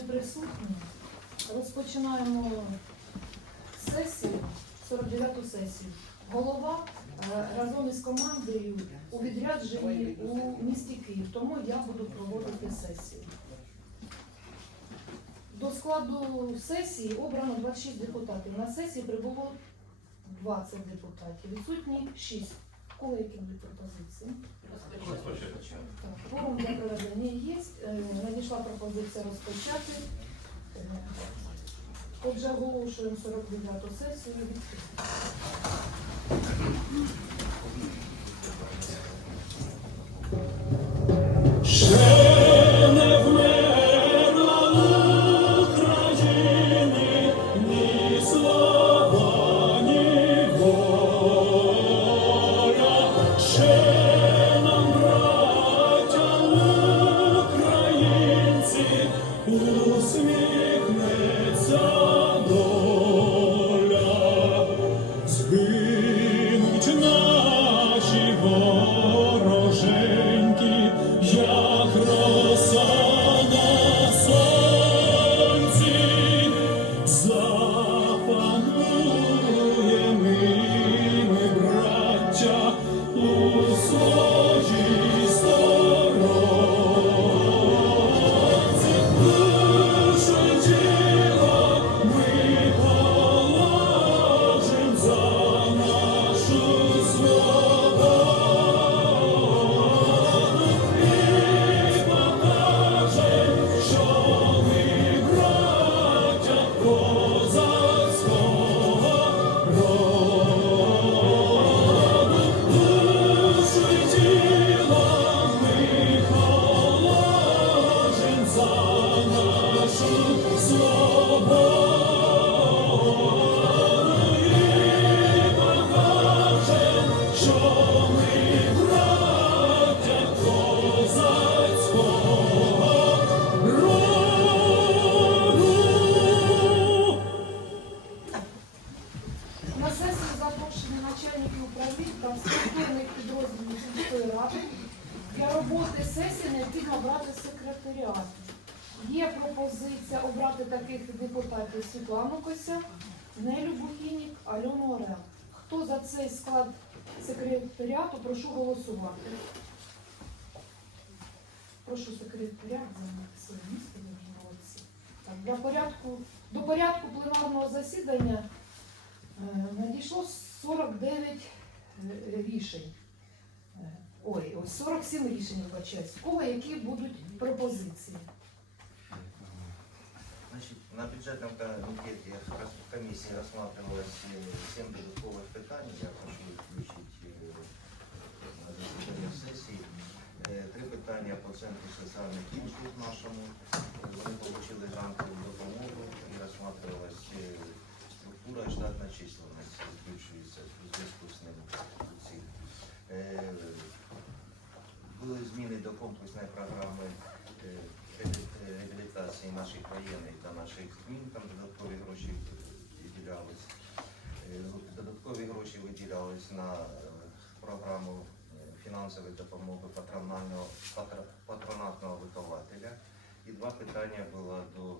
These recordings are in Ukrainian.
Присутні, розпочинаємо сесію, 49-ту сесію. Голова е, разом із командою у відрядженні у місті Київ, тому я буду проводити сесію. До складу сесії обрано 26 депутатів. На сесії прибуло 20 депутатів. Відсутні 6. Коли які будуть пропозиції? Так, Форум для проведення є. Е, Надійшла пропозиція розпочати. Отже, оголошуємо 49-ту сесію. Ще shame. Секретаріату, прошу голосувати. Прошу секретаріат молодці. Так, для порядку, до порядку пленарного засідання Е, Надійшло 49 е, рішень. Е, Ой, ось 47 рішень, вибачаюсь. Кого які будуть пропозиції? Значит, на бюджетном комитете комиссии рассматривалось э, 7 додатковых питаний. Я прошу их включить э, сесії. Е, Три питання по центру соціальних інших нашому. Вони отримали грантову допомогу і розглядалась е, структура і штатна численність збільшується у зв'язку з ним. Е, Були зміни до комплексної програми реабілі- реабілітації наших воєнних та наших змін, там додаткові гроші виділялись. Додаткові гроші виділялись на програму фінансової допомоги патронального, патронатного вихователя. І два питання було до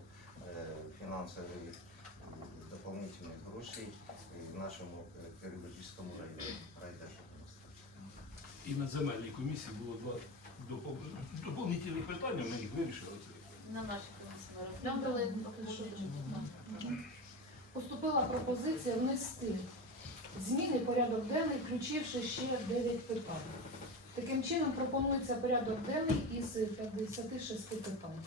е, фінансової е, грошей в нашому е, районі. райдержадміністрації. І на земельній комісії було два допов- доповнительні питання, ми їх вирішили. На нашій комісії ми розглянули. Поступила пропозиція внести зміни порядок денний, включивши ще 9 питань. Таким чином пропонується порядок денний із 56 питань.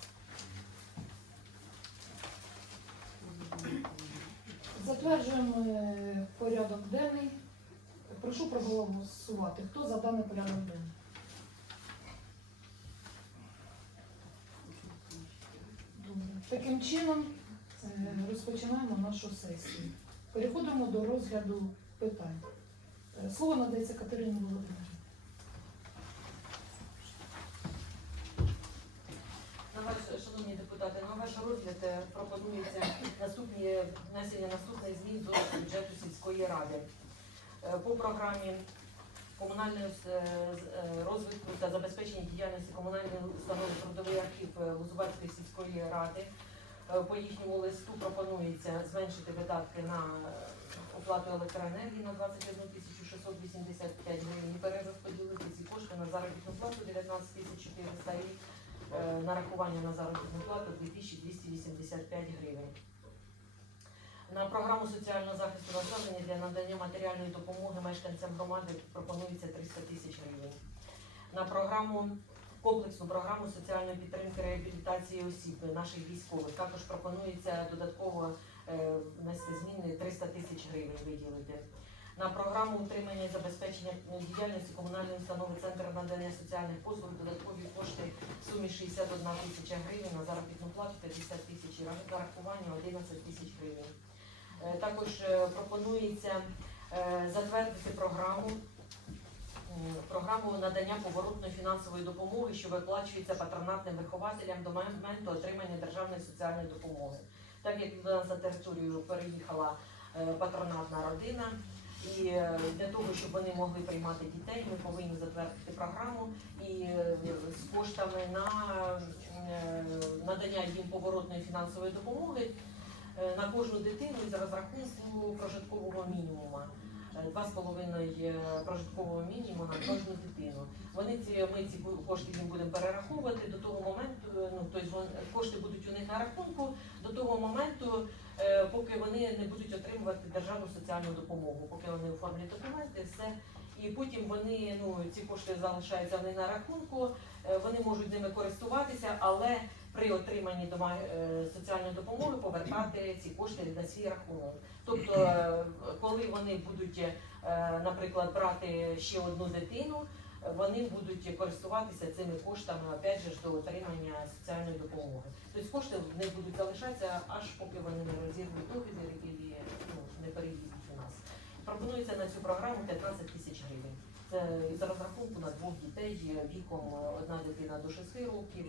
Затверджуємо е, порядок денний. Прошу проголосувати. Хто за даний порядок денний? Таким чином е, розпочинаємо нашу сесію. Переходимо до розгляду питань. Е, Слово надається Катерині Володимирівні. На ваш, шановні депутати, на ваш розгляд е, пропонується наступні внесення наступних змін до бюджету сільської ради. Е, По програмі комунального е, розвитку та забезпечення діяльності комунальної установи трудовий архів Лузувацької сільської ради По їхньому листу пропонується зменшити видатки на оплату електроенергії на 21 тисячу 685 гривень і перерозподілити ці кошти на заробітну плату 19 тисяч 400 і е, нарахування на заробітну плату 2285 гривень. На програму соціального захисту населення для надання матеріальної допомоги мешканцям громади пропонується 300 тисяч гривень. На програму комплексну програму соціальної підтримки реабілітації осіб наших військових також пропонується додатково е, внести зміни 300 тисяч гривень виділити. На програму утримання і забезпечення діяльності комунальної установи Центр надання соціальних послуг додаткові кошти в сумі 61 тисяча гривень на заробітну плату 50 тисяч зарахування 11 тисяч гривень. Е, Також е, пропонується е, затвердити програму програму надання поворотної фінансової допомоги, що виплачується патронатним вихователям до моменту отримання державної соціальної допомоги. Так як за територію переїхала патронатна родина, і е, для того, щоб вони могли приймати дітей, ми повинні затвердити програму і е, з коштами на е, надання їм поворотної фінансової допомоги на кожну дитину із розрахунку прожиткового мінімума. Е, 2,5 прожиткового мінімуму на кожну дитину. Вони ці ми ці кошти їм будемо перераховувати до того моменту. Е, ну тобто кошти будуть у них на рахунку до того моменту, е, поки вони не будуть отримувати державну соціальну допомогу, поки вони оформлять документи, все. І потім вони ну ці кошти залишаються вони на рахунку, вони можуть ними користуватися, але при отриманні дома е, соціальної допомоги повертати ці кошти на свій рахунок. Тобто, е, коли вони будуть, е, наприклад, брати ще одну дитину, вони будуть користуватися цими коштами опять же до отримання соціальної допомоги. Тобто кошти не будуть залишатися аж поки вони не розірвуть договір і ну, не переїдуть у нас. Пропонується на цю програму 15 тисяч гривень. Це з розрахунку на двох дітей віком одна дитина до 6 років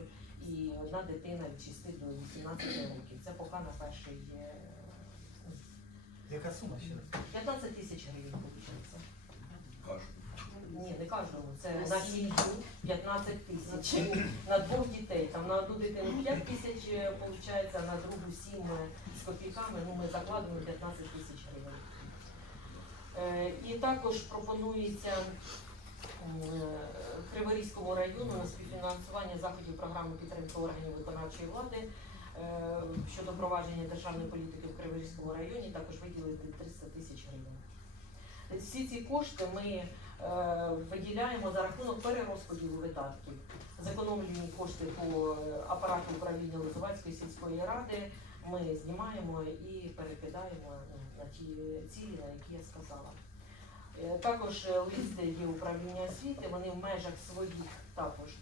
і одна дитина від 6 до 18 років. Це поки на перший е, Яка сума ще раз? 15 тисяч гривень виходить. Кажу. Ні, не кожному. Це на сім'ю 15 тисяч. На двох дітей. Там на одну дитину 5 тисяч виходить, на другу 7 з копійками. Ну, ми закладемо 15 тисяч гривень. Е, І також пропонується е, району на співфінансування заходів програми підтримки органів виконавчої влади е, щодо провадження державної політики в Криворізькому районі також виділити 300 тисяч гривень. Всі ці кошти ми е, виділяємо за рахунок перерозподілу видатків. Зекономлені кошти по апарату управління Лозовацької сільської ради ми знімаємо і перекидаємо на ті цілі, на які я сказала. Е, Також е, листи є управління освіти, вони в межах своїх також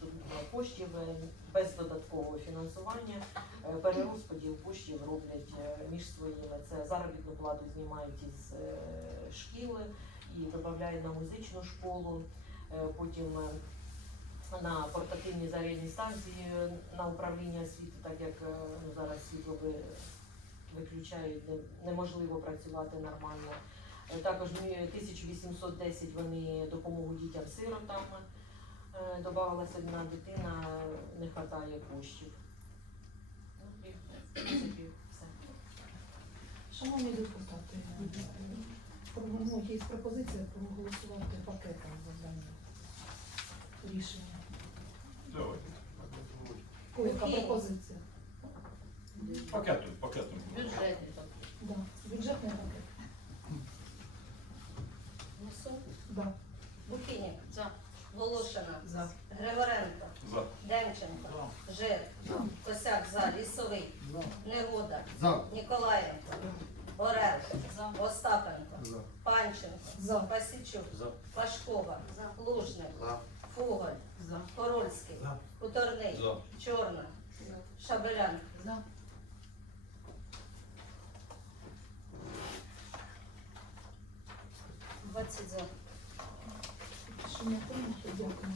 коштів е, без додаткового фінансування. Перерозподіл коштів роблять між своїми. Це заробітну плату знімають із шкіли і додають на музичну школу. Потім на портативні зарядні станції на управління освіти, так як ну, зараз світло виключають, неможливо працювати нормально. Е, Також 1810 вони допомогу дітям-сиротам. Е, Добавилася одна дитина, не вистачає коштів. Ну, і, все. Шановні депутати, ну, є пропозиція проголосувати пакетом завдання. Рішення. Давайте. Яка пропозиція? Пакетом, пакетом. Бюджетний так. Да. Бюджетний пакет. Несу. Да. Букінік. За. Волошина. За. Григоренко. За. Демченко. Жир. Косяк за. Лісовий. Негода. За. Ніколаєнко. Орел. Остапенко. За. Панченко. За. Пасічук. За. Пашкова. Лужник. За. Фуголь. Корольський. За. Хуторний. Чорна. Шабелян. За. Двадцять за. Дякую.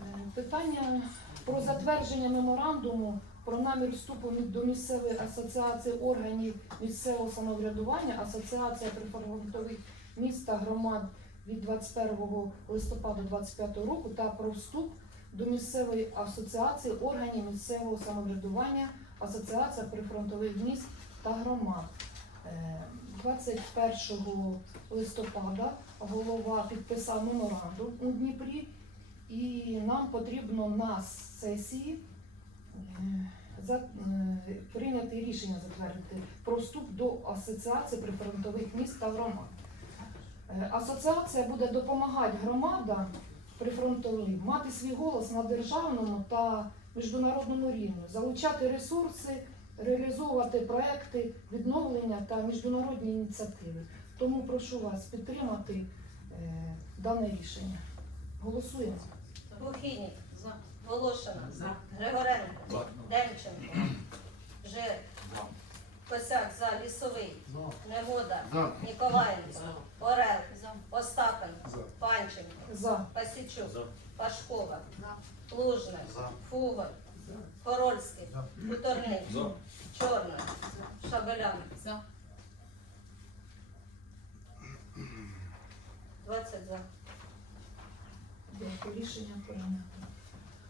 Е, Питання про затвердження меморандуму про намір вступу до місцевої асоціації органів місцевого самоврядування, асоціація прифронтових міст та громад від 21 листопада 2025 року та про вступ до місцевої асоціації органів місцевого самоврядування, Асоціація прифронтових міст та громад. Е, 21 листопада голова підписав меморандум у Дніпрі, і нам потрібно на сесії е, за, е, прийняти рішення затвердити про вступ до асоціації прифронтових міст та громад. Е, Асоціація буде допомагати громадам прифронтовим мати свій голос на державному та міжнародному рівні, залучати ресурси, реалізовувати проекти відновлення та міжнародні ініціативи. Тому прошу вас підтримати дане рішення. Голосуємо. Бухінік. Волошина. Григоренко. Демченко. Жир. Косяк за лісовий. Негода. Ніколаєнко. Орел. Остапенко. Панченко. За. Пасічук. Пашкова. Лужник. Фугор. Корольський. Хуторник. Чорна. Шабелян. 20 за. Дякую. Рішення прийнято.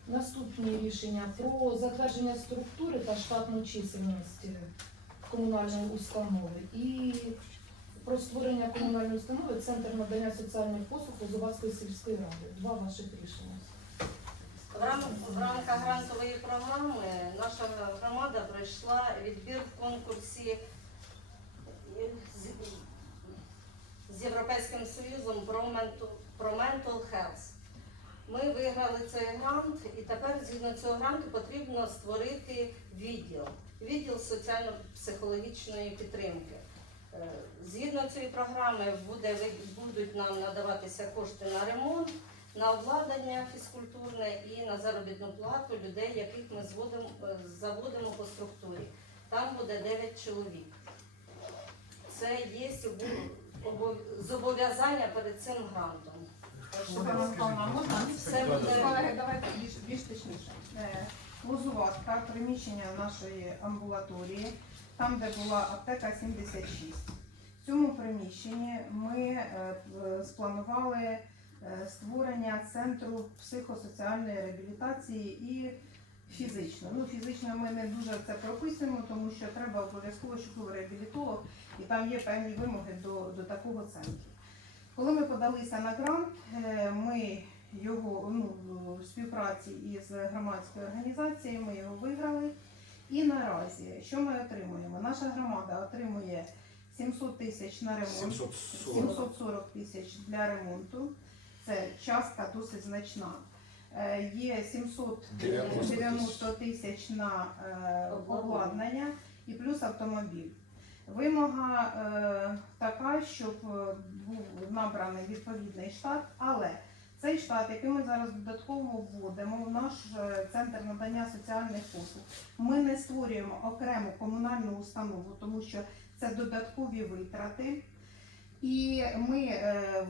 Наступне рішення про затвердження структури та штатної чисельності комунальної установи і про створення комунальної установи Центр надання соціальних послуг Лозувацької сільської ради. Два ваших рішення. В рамках, грантової програми наша громада пройшла відбір в конкурсі з, з Європейським Союзом про mental, про mental health. Ми виграли цей грант, і тепер згідно цього гранту потрібно створити відділ, відділ соціально-психологічної підтримки. Е, Згідно цієї програми буде, будуть нам надаватися кошти на ремонт, на обладнання фізкультурне і на заробітну плату людей, яких ми зводимо, е, заводимо по структурі. Там буде 9 чоловік. Це є обов- обов- зобов'язання перед цим грантом. Так що Світлана Михайловна, можна? Все буде Колеги, давайте більш, більш точніше. Е, Лозуватка, приміщення нашої амбулаторії, там, де була аптека 76. В цьому приміщенні ми е, спланували е, створення центру психосоціальної реабілітації і фізично. Ну, фізично ми не дуже це прописуємо, тому що треба обов'язково, щоб був реабілітолог, і там є певні вимоги до, до такого центру. Коли ми подалися на грант, е, ми його ну, в співпраці із громадською організацією, ми його виграли. І наразі, що ми отримуємо? Наша громада отримує 700 тисяч на ремонт, 740 тисяч для ремонту. Це частка досить значна. Е, Є 790 тисяч на е, обладнання і плюс автомобіль. Вимога е, така, щоб е, був набраний відповідний штат, але цей штат, який ми зараз додатково вводимо в наш е, центр надання соціальних послуг, ми не створюємо окрему комунальну установу, тому що це додаткові витрати. І ми е,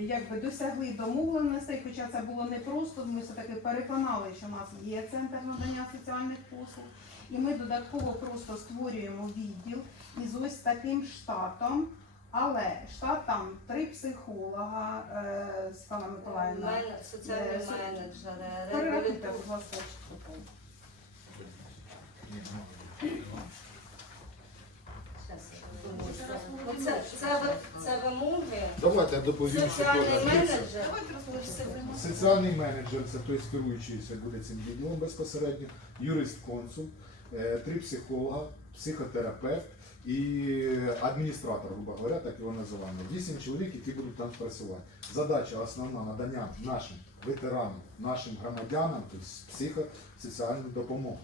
якби досягли домовленостей, хоча це було непросто, ми все-таки переконали, що в нас є центр надання соціальних послуг. І ми додатково просто створюємо відділ із ось таким штатом. Але штат там три психолога, е, Світлана Миколаївна. мен- соціальні Е, менеджери, Перерахуйте, будь ласка. Ну, Це, це, ви- це вимоги. Давайте я доповім, що Соціальний теж. менеджер. Соціальний менеджер, це той керуючийся буде цим відділом безпосередньо, юрист-консул, е, три психолога, психотерапевт і адміністратор, грубо говоря, так його називаємо. Вісім чоловік, які будуть там працювати. Задача основна надання нашим ветеранам, нашим громадянам, тобто психосоціальну допомогу.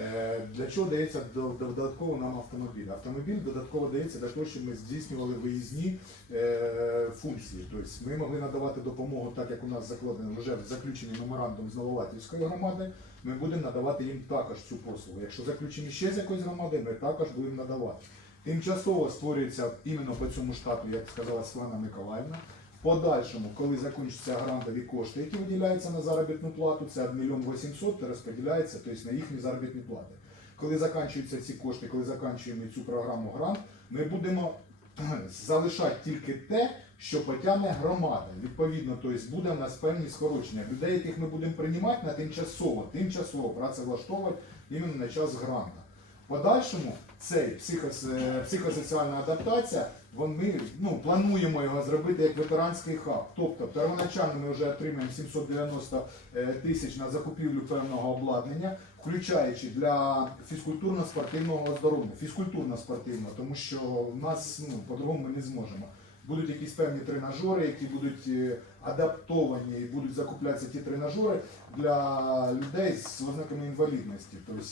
Е, Для чого дається до- до- додатково нам автомобіль? Автомобіль додатково дається для того, щоб ми здійснювали виїзні е, функції. Тобто ми могли надавати допомогу, так як у нас закладено вже в заключенні меморандум з Новолатівською громадою, ми будемо надавати їм також цю послугу. Якщо заключені ще з якоюсь громадою, ми також будемо надавати. Тимчасово створюється іменно по цьому штату, як сказала Свана Миколаївна. Подальшому, коли закінчаться грантові кошти, які виділяються на заробітну плату, це 1 мільйон 800 розподіляється тобто, на їхні заробітні плати. Коли закінчуються ці кошти, коли закінчуємо цю програму грант, ми будемо залишати тільки те, що потягне громада. Відповідно, тобто буде в нас певні скорочення. Людей, яких ми будемо приймати на тимчасово, тимчасово працевлаштовувати іменно на час гранта. Подальшому цей психос, е, психосоціальна адаптація, вон ми ну, плануємо його зробити як ветеранський хаб. Тобто первоначально ми вже отримаємо 790 е, тисяч на закупівлю певного обладнання, включаючи для фізкультурно-спортивного оздоровлення, фізкультурно-спортивного, тому що в нас ну, по-другому ми не зможемо. Будуть якісь певні тренажери, які будуть е, адаптовані і будуть закуплятися ті тренажери для людей з ознаками інвалідності. Тобто,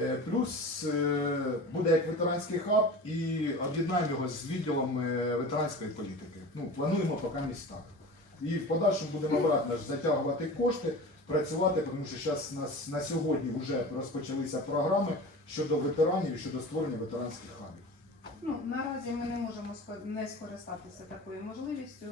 е, плюс е, буде як ветеранський хаб і об'єднаємо його з відділом ветеранської політики. Ну, плануємо поки міста. І в подальшому будемо обратно затягувати кошти, працювати, тому що зараз нас на сьогодні вже розпочалися програми щодо ветеранів і щодо створення ветеранських хабів. Ну, наразі ми не можемо не скористатися такою можливістю.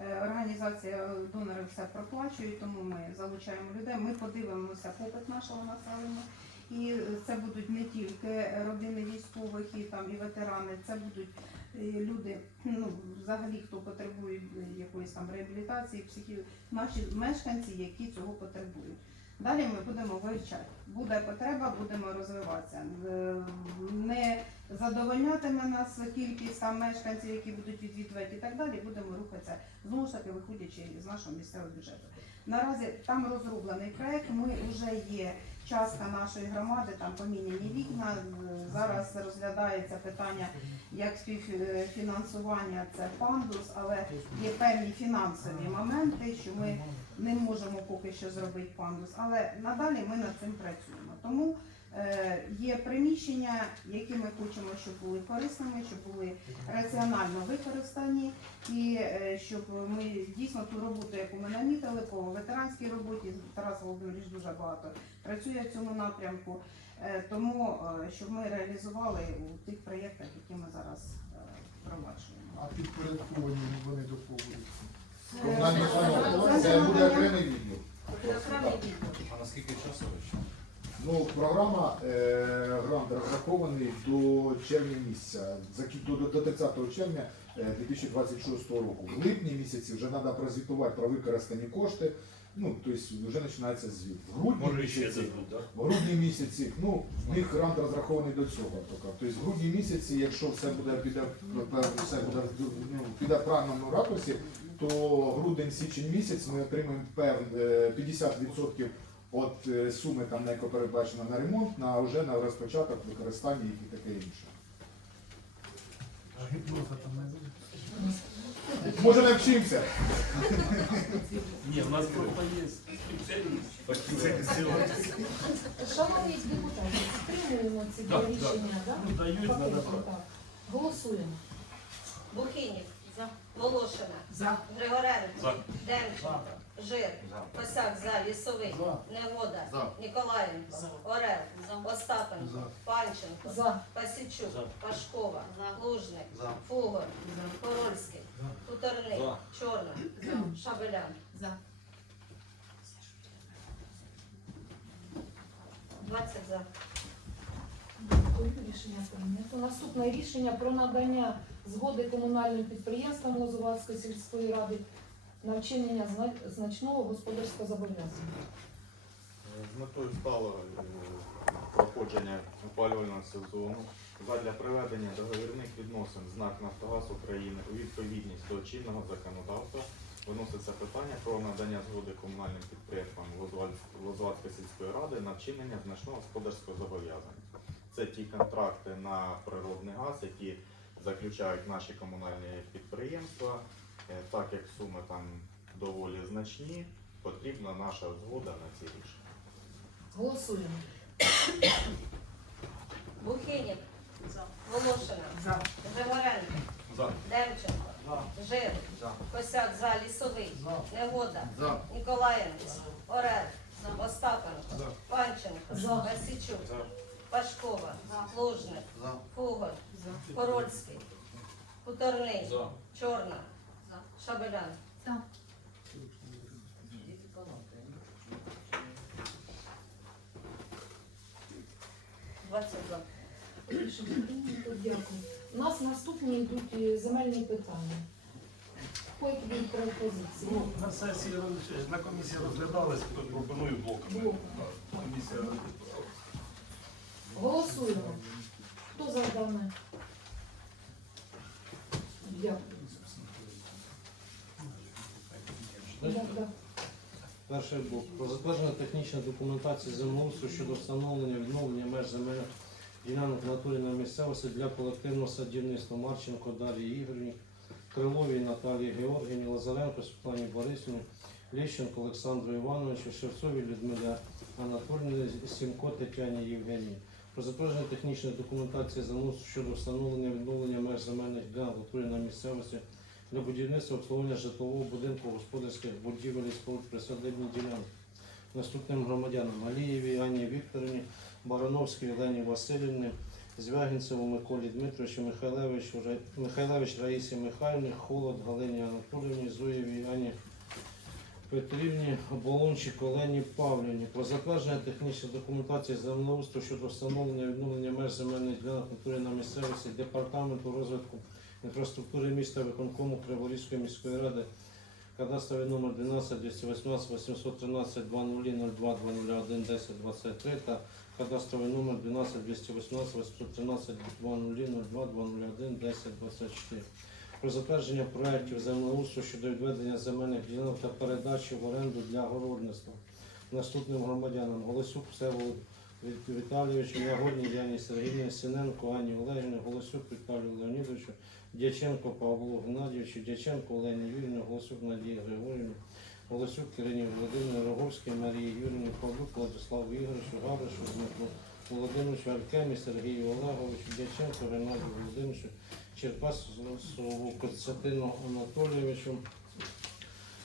Е, Організація донори все проплачує, тому ми залучаємо людей. Ми подивимося попит нашого населення. І е, це будуть не тільки родини військових і там і ветерани, це будуть е, люди, ну взагалі хто потребує якоїсь там реабілітації, психі... наші мешканці, які цього потребують. Далі ми будемо вивчати. Буде потреба, будемо розвиватися. Е, Не задовольнятиме нас кількість там мешканців, які будуть відвідувати і так далі. Будемо рухатися знову ж таки виходячи з нашого місцевого бюджету. Наразі там розроблений проект. Ми вже є частка нашої громади, там поміняні вікна. Е, Зараз розглядається питання як співфінансування це пандус, але є певні фінансові моменти, що ми не можемо поки що зробити пандус, але надалі ми над цим працюємо. Тому є приміщення, які ми хочемо, щоб були корисними, щоб були раціонально використані, і е, щоб ми дійсно ту роботу, яку ми намітили по ветеранській роботі, Тарас Володимирович дуже багато працює в цьому напрямку. Е, Тому е, щоб ми реалізували у тих проєктах, які ми зараз е, впроваджуємо. А підпорядковані вони до кого? Це- буде окремий відділ. А наскільки часу? Ну, програма е, грант розрахований до червня місяця, закі- до, до 30 червня е, 2026 року. В липні місяці вже треба прозвітувати про використані кошти. Ну, тобто вже починається звіт. В грудні Може ще місяці, дадуть, так? в грудні місяці, ну, в них грант розрахований до цього. Тобто, тобто в грудні місяці, якщо все буде піде, все буде ну, піде в правильному ракурсі, то грудень-січень місяць ми отримаємо пев, е, 50% від е, суми, там, на яку передбачено на ремонт, на вже на розпочаток використання їх і таке інше. А гіпноза там не буде? Може навчимося? Ні, у нас просто є спеціаліст. Шановні депутати, підтримуємо ці Так, два рішення, так? Ну, дають, треба брати. Голосуємо. Бухинів. Волошина. За. Григоренко. За. Демченко. Жир. Косяк за. Лісовий. Негода. Ніколаєнко. Орел. Остапенко. Панченко. За. Пасічук. Пашкова. Лужник. Фугор. Корольський. Хуторний. Чорна. Шабелян. За. 20 за. Рішення прийнято. Наступне рішення про надання згоди комунальним підприємствам Лозуватської сільської ради на вчинення зна- значного господарського зобов'язання. З метою сталого е, проходження опалювального сезону задля приведення договірних відносин знак Нафтогаз України у відповідність до чинного законодавства виноситься питання про надання згоди комунальним підприємствам Лозвацької сільської ради на вчинення значного господарського зобов'язання. Це ті контракти на природний газ, які заключають наші комунальні підприємства. Е, Так як суми там доволі значні, потрібна наша згода на ці рішення. Голосуємо. Бухинів. Волошина. За. Григоренко. За. Демченко. Жир. За. Косяк за. Лісовий. Негода. За. Ніколаєнко. Орел. Остапенко. Панченко. За. Васичук. Пашкова. Лужник. Фугор. Корольський. Хуторний. Чорна. Шабелян. Двадцять за. Дякую. У нас наступні йдуть е, земельні питання. Які будуть пропозиції? Ну, на сесії роз- на комісії розглядались, то пропоную блоками. Блоками. Так, Комісія Голосуємо. Хто за дане? Дякую. Да, да. Перший блок. Про затвердження технічної документації землеустрою щодо встановлення відновлення меж земельних ділянок в натурі на місцевості для колективного садівництва Марченко Дар'ї Ігорівні, Криловій Наталії Георгіївні, Лазаренко Світлані Борисівні, Лещенко Олександру Івановичу, Шевцовій Людмилі Анатольовні, Сімко Тетяні Євгенії. Про затвердження технічної документації землеустрою щодо встановлення відновлення меж земельних ділянок в натурі на місцевості для будівництва обслуговування житлового будинку господарських будівель і споруд присадибні ділянки. Наступним громадянам Алієві Ані Вікторівні, Барановській Олені Васильівні, Звягінцеву Миколі Дмитровичу, Михайлевичу, Михайлевич Раїсі Михайлівні, Холод Галині Анатоліївні, Зуєві Ані Петрівні, Болончик Олені Павлівні про затвердження технічної документації землеустрою щодо встановлення відновлення меж земельних ділянок в на місцевості Департаменту розвитку інфраструктури міста виконкому Криворізької міської ради. Кадастровий номер 12 218 813 2002 201 10 23 та кадастровий номер 12 218 813 2002 201 10 24 про затвердження проєктів землеустрою щодо відведення земельних ділянок та передачі в оренду для городництва. Наступним громадянам Голосюк Всеволод Віт- Віталійовичу, Ягодній Яні Сергійовні, Синенко Ані Олегівні, Голосюк Віталію Леонідовичу, Дяченко Павлу Геннадійовичу, Дяченко Олені Юрівні, Голосюк Надії Григорівні, Голосюк Ірині Володимирі, Роговській Марії Юрівні, Павлюк Владиславу Ігоровичу, Гавришу Дмитру Володимировичу, Аркемі Сергію Олеговичу, Дяченко Ренату Володимировичу, Черкасову Константину Анатолійовичу,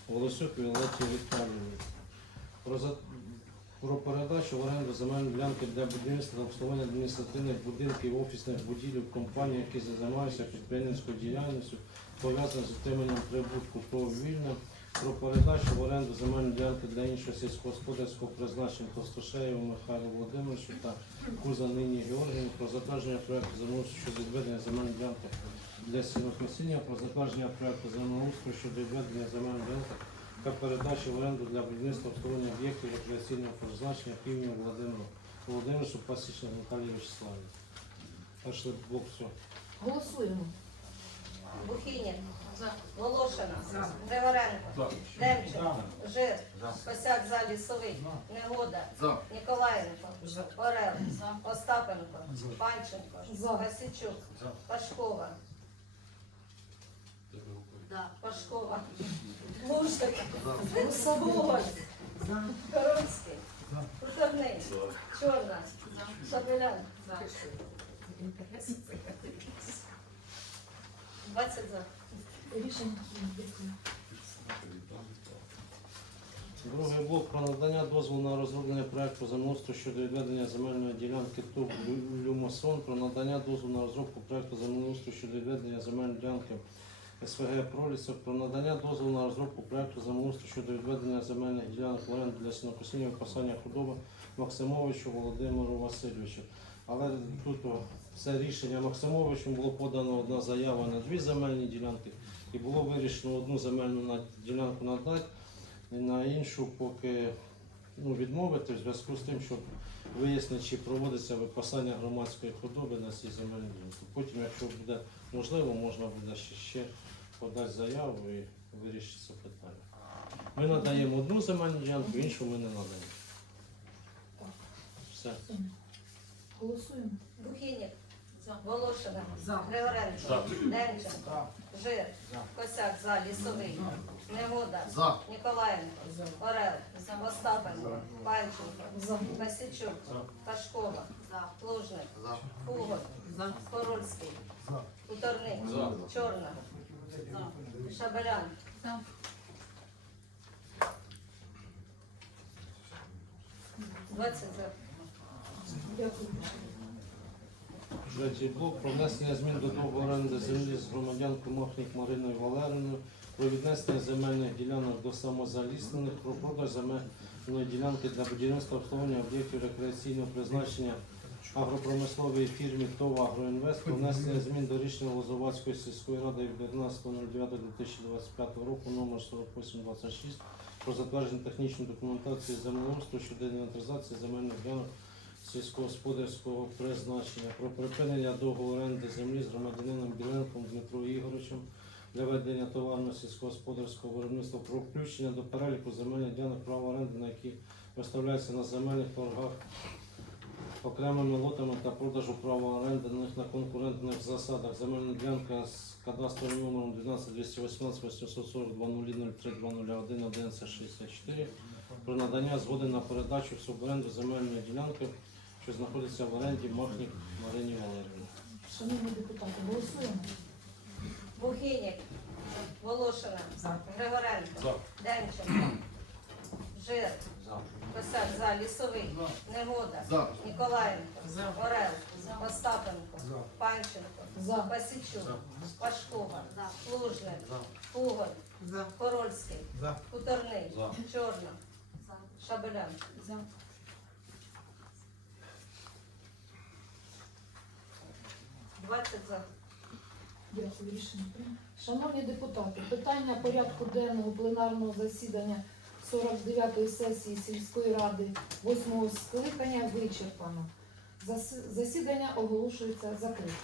Голосюк Віолеті Віталіївні. Про, передачу в оренду земельної ділянки для будівництва та обслуговування адміністративних будинків, офісних будівель компаній, які займаються підприємницькою діяльністю, пов'язаною з отриманням прибутку ТОВ «Вільна», про передачу в оренду земельної ділянки для іншого сільськогосподарського призначення Тостошеєву Михайлу Володимировичу та Куза Нині Георгіївні, про затвердження проекту землеустрою щодо відведення земельної ділянки для сінокосіння, про затвердження проекту землеустрою щодо відведення земельної ділянки та передачі в оренду для будівництва обслуговування об'єктів рекреаційного призначення півдня Володимиру Володимировичу Пасічник Наталії Вячеславівні. Перший блок все. Голосуємо. Бухінін, Волошина, Григоренко, За. Демченко, Жир, Косяк за. Лісовий, Негода, Ніколаєнко, Орел, Остапенко, Панченко, За. Васичук, Пашкова, Пашкова, Лушик, Соболь, Коронський, Куторний, Чорна, Шабелян, 20 за. Рішення. Другий блок про надання дозволу на розроблення проекту землеустрою щодо відведення земельної ділянки ТУВ Лю- Люмосон, про надання дозволу на розробку проекту землеустрою щодо відведення земельної ділянки СВГ Пролісок, про надання дозволу на розробку проекту землеустрою щодо відведення земельних ділянок в оренду для сінокосіння і худоби Максимовичу Володимиру Васильовичу. Але тут це рішення Максимовичем було подано одна заява на дві земельні ділянки, і було вирішено одну земельну ділянку надати на іншу поки ну, відмовити в зв'язку з тим, щоб вияснити, чи проводиться випасання громадської худоби на цій земельній ділянці. Потім, якщо буде можливо, можна буде ще, ще подати заяву і вирішити це питання. Ми надаємо одну земельну ділянку, іншу ми не надаємо. Все. Голосуємо. Бухінін, Волошина, Григоренко, Демченко, Жир, Косяк за. Лісовий, Негода, Ніколаєнко, Орел, Остапенко, Панченко, Васичук, Пашкова, Лужник, Фугот, Корольський, Хуторник, Чорна, Шабелян, Двадцять за. Дякую. Третій блок про внесення змін до договору оренди землі з громадянкою Мохнік Мариною Валериною про віднесення земельних ділянок до самозаліснених, про продаж земельної ділянки для будівництва обслуговування об'єктів рекреаційного призначення агропромислової фірмі ТОВ «Агроінвест», про внесення змін до рішення Лозовацької сільської ради від 19.09.2025 року номер 4826 про затвердження технічної документації землеустрою щодо інвентаризації земельних ділянок сільськогосподарського призначення про припинення договору оренди землі з громадянином Біленком Дмитром Ігоровичем для ведення товарно сільськогосподарського виробництва про включення до переліку земельних ділянок права оренди, на які виставляються на земельних торгах окремими лотами та продажу права оренди на них на конкурентних засадах. Земельна ділянка з кадастровим номером 12 218 842 03 201 1164 про надання згоди на передачу в суборенду земельної ділянки, що знаходиться в оренді Махнік Марині Валерівні. Шановні депутати, голосуємо. Бухінік, Волошина, Григоренко, Демченко, Жир, Косяк, за, Лісовий, Негода, Ніколаєнко, Орел, Остапенко, Панченко, За. Пасічук, Пашкова, Лужник, Пуголь, Корольський, Хуторний, Чорна, Шабелян. За. Двадцять за. Дякую, рішення. Шановні депутати, питання порядку денного пленарного засідання 49-ї сесії сільської ради 8-го скликання вичерпано. Засідання оголошується закритим.